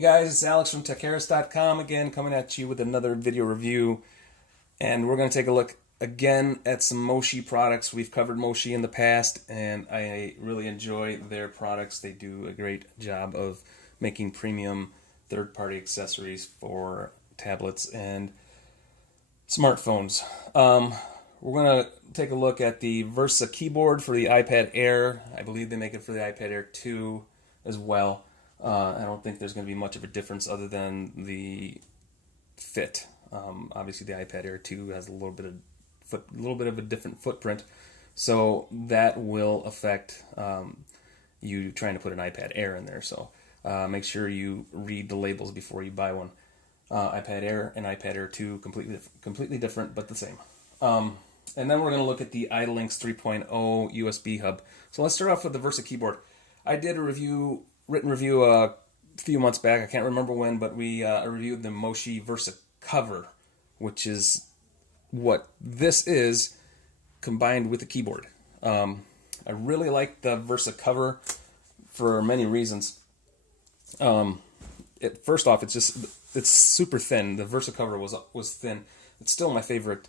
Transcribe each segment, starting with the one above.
Hey guys, it's Alex from TechHarris.com again, coming at you with another video review. And we're going to take a look again at some Moshi products. We've covered Moshi in the past, and I really enjoy their products. They do a great job of making premium third-party accessories for tablets and smartphones. We're going to take a look at the Versa keyboard for the iPad Air. I believe they make it for the iPad Air 2 as well. I don't think there's going to be much of a difference other than the fit. Obviously, the iPad Air 2 has a little bit of a different footprint, so that will affect you trying to put an iPad Air in there. So make sure you read the labels before you buy one. iPad Air and iPad Air 2 completely different, but the same. And then we're going to look at the iDeLinks 3.0 USB hub. So let's start off with the Versa keyboard. I did a written review a few months back. I can't remember when, but we reviewed the Moshi Versa cover, which is what this is combined with the keyboard. I really like the Versa cover for many reasons. First off, it's super thin. The Versa cover was thin. It's still my favorite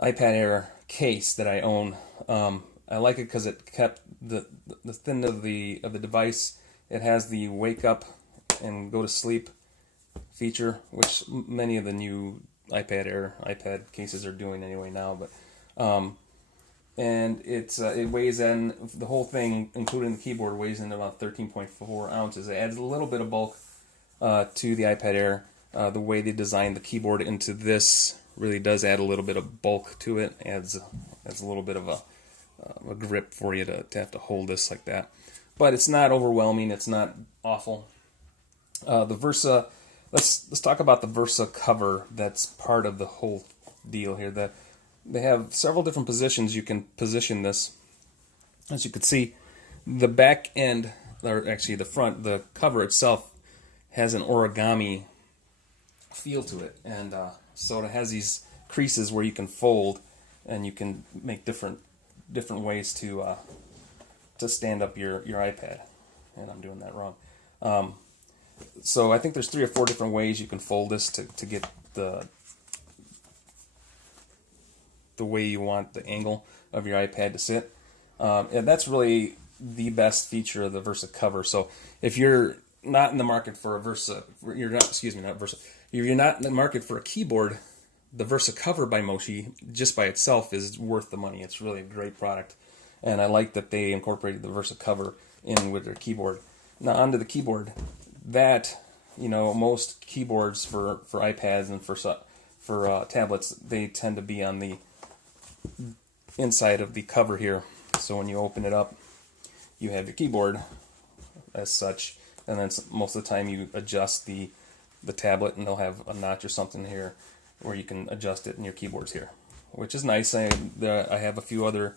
iPad Air case that I own. I like it because it kept the thin of the device. It has the wake up and go to sleep feature, which many of the new iPad Air, iPad cases are doing anyway now. But and it weighs in, the whole thing, including the keyboard, weighs in about 13.4 ounces. It adds a little bit of bulk to the iPad Air. The way they designed the keyboard into this really does add a little bit of bulk to it. Adds a little bit of a grip for you to have to hold this like that. But it's not overwhelming. It's not awful. The Versa. Let's talk about the Versa cover. That's part of the whole deal here. They have several different positions you can position this. As you can see, the back end, or actually the front, the cover itself has an origami feel to it, and so it has these creases where you can fold, and you can make different ways to stand up your iPad. And I'm doing that wrong. So I think there's 3 or 4 different ways you can fold this to get the way you want the angle of your iPad to sit. And that's really the best feature of the Versa cover. So if you're not in the market for a Versa, if you're not in the market for a keyboard, the Versa cover by Moshi, just by itself, is worth the money. It's really a great product. And I like that they incorporated the Versa cover in with their keyboard. Now onto the keyboard. That, most keyboards for iPads and for tablets, they tend to be on the inside of the cover here. So when you open it up, you have your keyboard as such, and then most of the time you adjust the tablet, and they'll have a notch or something here where you can adjust it, and your keyboard's here, which is nice. I have a few other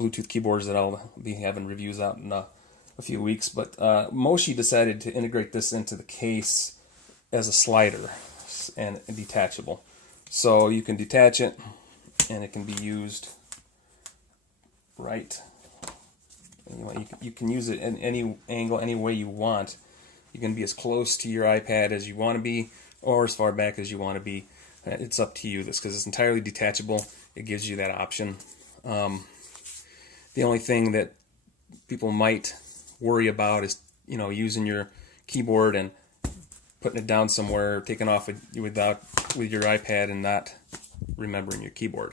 Bluetooth keyboards that I'll be having reviews out in a few weeks, but Moshi decided to integrate this into the case as a slider and detachable. So you can detach it, and it can be used right. You can use it in any angle, any way you want. You can be as close to your iPad as you want to be, or as far back as you want to be. It's up to you, because it's entirely detachable. It gives you that option. The only thing that people might worry about is, using your keyboard and putting it down somewhere, taking off with your iPad and not remembering your keyboard.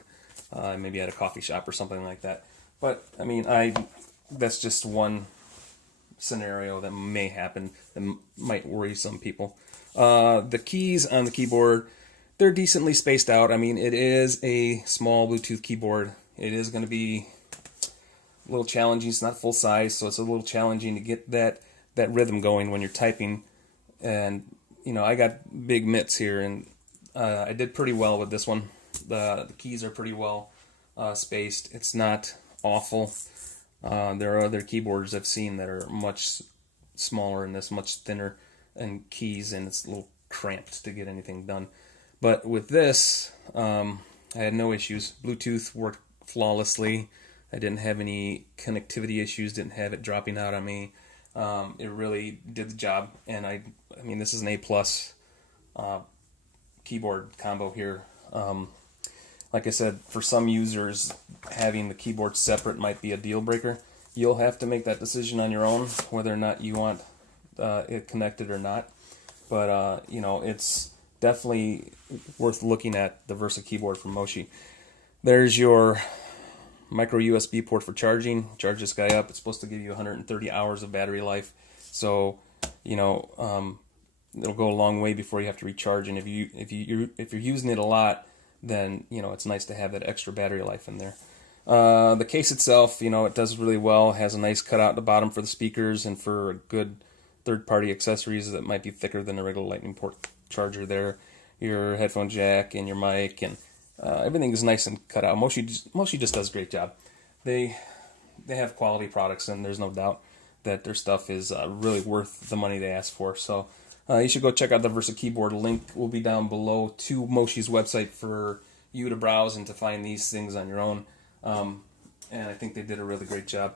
Maybe at a coffee shop or something like that. But that's just one scenario that may happen, that might worry some people. The keys on the keyboard, they're decently spaced out. It is a small Bluetooth keyboard. It is going to be a little challenging. It's not full size, so it's a little challenging to get that rhythm going when you're typing. And I got big mitts here, and I did pretty well with this one. The keys are pretty well spaced. It's not awful. There are other keyboards I've seen that are much smaller and this, much thinner, and keys, and it's a little cramped to get anything done. But with this, I had no issues. Bluetooth worked flawlessly. I didn't have any connectivity issues, didn't have it dropping out on me. It really did the job, and I mean, this is an A+ keyboard combo here. Like I said, for some users, having the keyboard separate might be a deal breaker. You'll have to make that decision on your own, whether or not you want it connected or not. But you know, it's definitely worth looking at the Versa keyboard from Moshi. There's your micro USB port for charging. Charge this guy up. It's supposed to give you 130 hours of battery life. So, you know, it'll go a long way before you have to recharge. And if you're using it a lot, then you know it's nice to have that extra battery life in there. The case itself, you know, it does really well. It has a nice cutout at the bottom for the speakers and for a good third-party accessories that might be thicker than a regular Lightning port charger there. Your headphone jack and your mic and everything is nice and cut out. Moshi just does a great job. They have quality products, and there's no doubt that their stuff is really worth the money they ask for. So you should go check out the Versa keyboard. Link will be down below to Moshi's website for you to browse and to find these things on your own. And I think they did a really great job.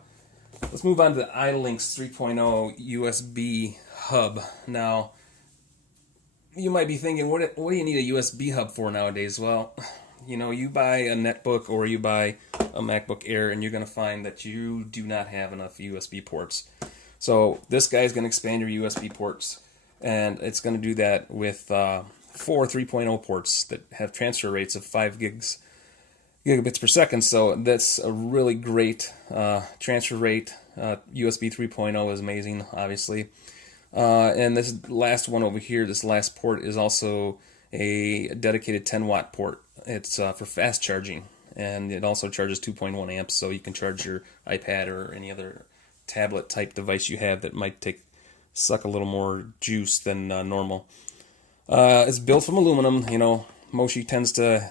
Let's move on to the iLinks 3.0 USB hub. Now, you might be thinking, what do you need a USB hub for nowadays? Well, you know, you buy a netbook or you buy a MacBook Air, and you're going to find that you do not have enough USB ports. So this guy is going to expand your USB ports, and it's going to do that with 4 3.0 ports that have transfer rates of 5 gigabits per second. So that's a really great transfer rate. USB 3.0 is amazing, obviously. And this last one over here, this last port, is also a dedicated 10-watt port. It's for fast charging, and it also charges 2.1 amps, so you can charge your iPad or any other tablet-type device you have that might suck a little more juice than normal. It's built from aluminum. You know, Moshi tends to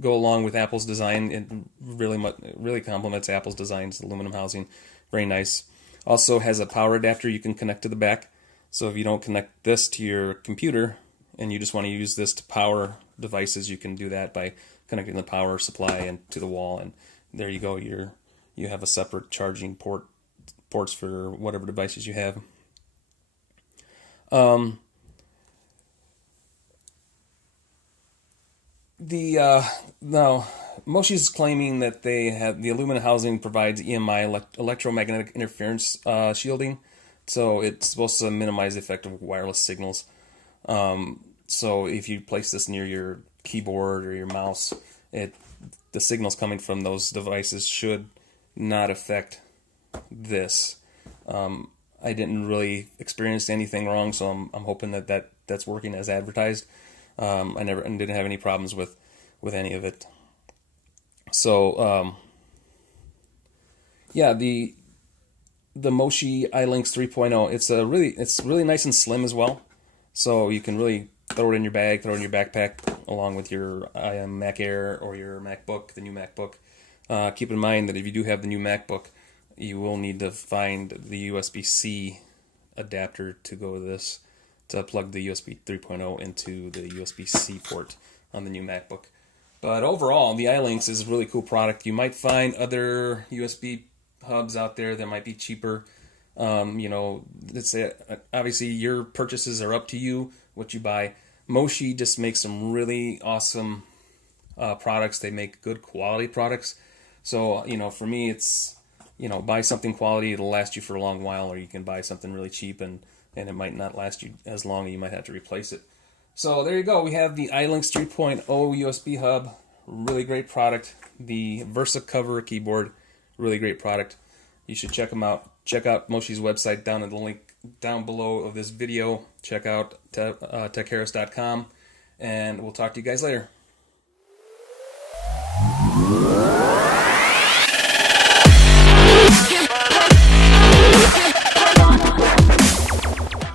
go along with Apple's design. It really complements Apple's design. It's aluminum housing, very nice. Also has a power adapter you can connect to the back. So if you don't connect this to your computer and you just want to use this to power devices, you can do that by connecting the power supply and to the wall, and there you go. You have a separate charging ports for whatever devices you have. Now, Moshi's claiming that they have the aluminum housing provides EMI, electromagnetic interference shielding, so it's supposed to minimize the effect of wireless signals. So if you place this near your keyboard or your mouse, the signals coming from those devices should not affect this. I didn't really experience anything wrong, so I'm hoping that's working as advertised. I didn't have any problems with any of it. So yeah, the Moshi iLinks 3.0, it's really nice and slim as well. So you can really throw it in your bag, throw it in your backpack, along with your Mac Air or your MacBook, the new MacBook. Keep in mind that if you do have the new MacBook, you will need to find the USB-C adapter to go with this, to plug the USB 3.0 into the USB-C port on the new MacBook. But overall, the iLinks is a really cool product. You might find other USB hubs out there that might be cheaper. You know, obviously your purchases are up to you, what you buy. Moshi just makes some really awesome products. They make good quality products. So, you know, for me, it's, you know, buy something quality, it'll last you for a long while, or you can buy something really cheap and it might not last you as long, and you might have to replace it. So there you go. We have the iLinks 3.0 USB hub. Really great product. The Versa Cover keyboard. Really great product. You should check them out. Check out Moshi's website down in the link down below of this video. Check out techharris.com, and we'll talk to you guys later.